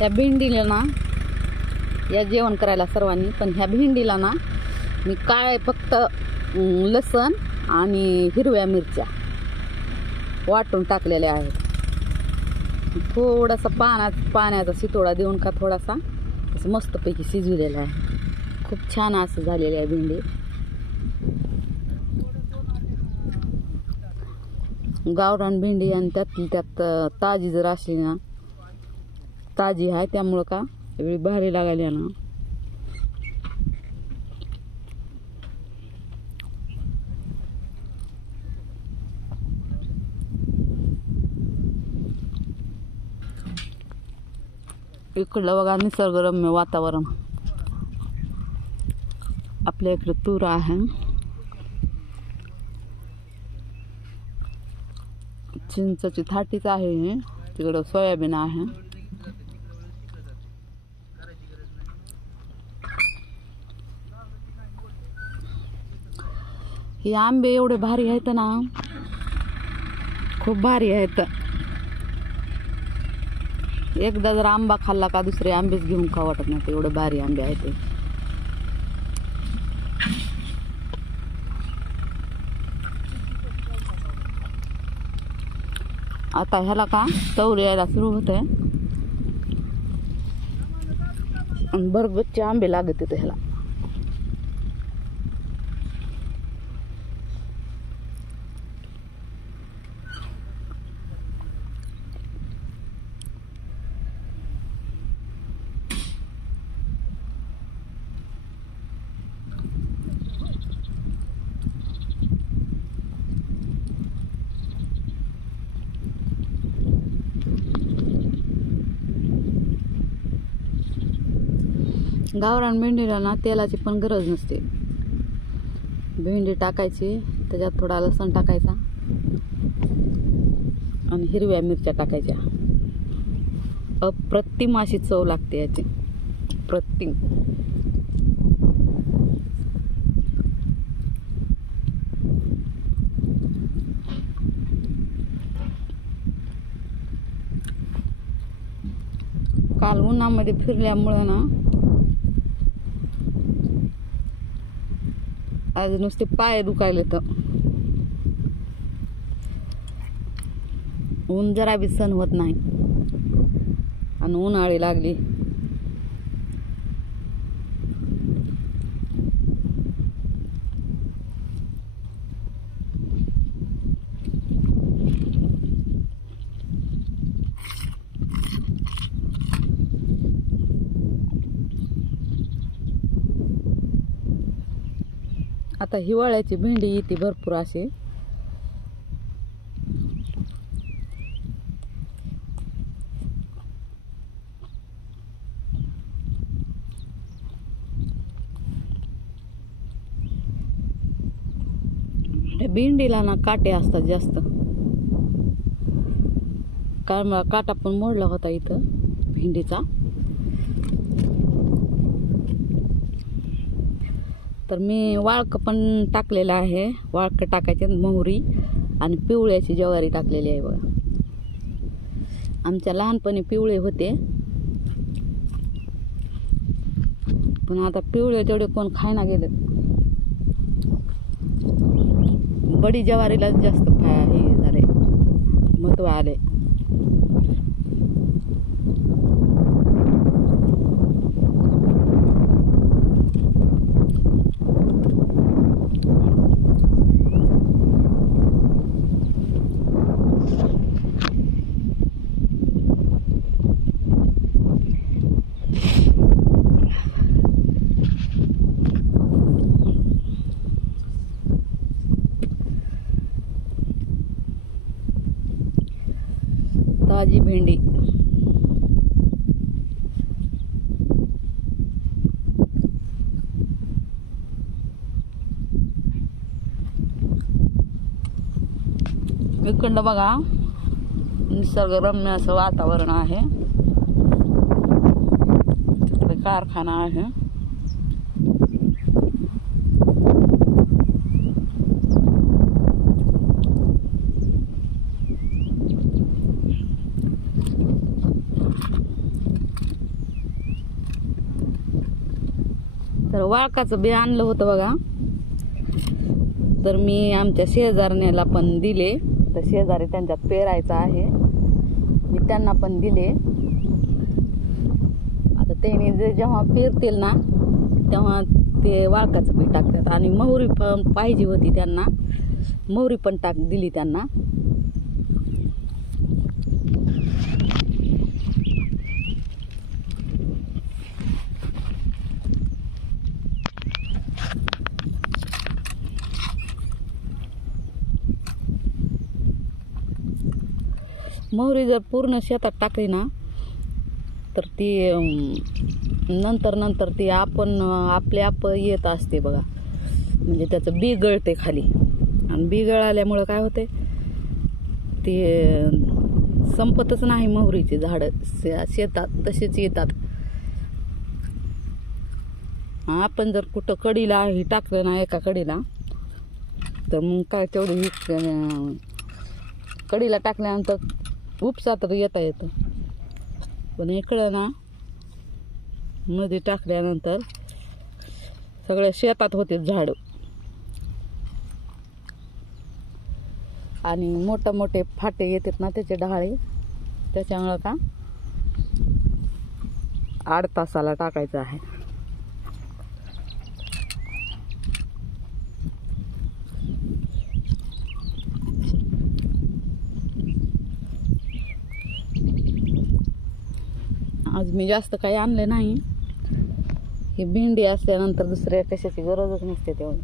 ह्या भेंडीला ना या जेवण करायला सर्वांनी, पण ह्या भेंडीला ना मी काय फक्त लसण आणि हिरव्या मिरच्या वाटून टाकलेल्या आहेत. थोडासा पाण्याचा शितोडा देऊन का थोडासा असं मस्तपैकी शिजविलेला आहे. खूप छान असं झालेली आहे भेंडी. गावरान भेंडी आणि त्यात ताजी जर असली ना, ताजी आहे त्यामुळं का एवढी भारी लागायली ना. इकडलं बघा निसर्गरम्य वातावरण. आपल्या इकडे तूर आहे, चिंचची थाटीच आहे, तिकडं सोयाबीन आहे. हे आंबे एवढे भारी आहेत ना, खूप भारी आहेत. एकदा जर आंबा खाल्ला का दुसरे आंबेच घेऊन खाऊ वाटत नाही, एवढे भारी आंबे आहेत ते. आता ह्याला का तौर यायला सुरू होत आहे आणि भरगच्चे आंबे लागत आहेत ह्याला. गावरान भेंडीला ना तेलाची पण गरज नसते. भेंडी टाकायची, त्याच्यात थोडा लसण टाकायचा आणि हिरव्या मिरच्या टाकायच्या. अप्रतिम अशी चव लागते याची, प्रतिम. काल उन्हामध्ये फिरल्यामुळं ना आज नुसते पाय दुखायले. तर ऊन जरा बी सहन होत नाही आणि उन्हाळी लागली. आता हिवाळ्याची भेंडी येते भरपूर अशी. भेंडीला ना काटे असतात जास्त, कारण मला काटा पण मोडला होता इथं भेंडीचा. तर मी वाळक पण टाकलेलं आहे. वाळक टाकायचे, मोहरी आणि पिवळ्याची ज्वारी टाकलेली आहे बघा. आमच्या लहानपणी पिवळे होते, पण आता पिवळे तेवढे कोण खायना गेले. बडी ज्वारीला जास्त हे झाले, महत्व आले. ताजी भेंडी. इकडं बघा निसर्गरम्य असं वातावरण आहे. तिकडे कारखाना आहे. तर वाळकाचं बी आणलं होतं बघा, तर मी आमच्या शेजारण्याला पण दिले. तर शेजारी त्यांच्यात पेरायचं आहे, मी त्यांना पण दिले. आता त्यांनी जेव्हा पेरतील ना तेव्हा ते वाळकाचं बी टाकतात. आणि मोहरी पण पाहिजे होती त्यांना, मोहरी पण दिली त्यांना. मोहरी जर पूर्ण शेतात टाकली ना तर ती नंतर ती आपले आप येत असते बघा. म्हणजे त्याचं बी गळते खाली, आणि बी गळाल्यामुळं काय होते, ते संपतच नाही. मोहरीची झाडं शेतात तसेच येतात. आपण जर कुठं कडीला ही टाकलं ना एका कडीला, तर मग काय तेवढी कडीला टाकल्यानंतर उपसा तर येता येतं. पण इकडं ना मध्ये टाकल्यानंतर सगळ्या शेतात होते झाड, आणि मोठे फाटे येतात ना त्याचे डहाळे. त्याच्यामुळं का 8 तासाला टाकायचं आहे. आज मी जास्त काही आणले नाही. ही भेंडी असल्यानंतर दुसऱ्या कशाची गरजच नसते तेवढी.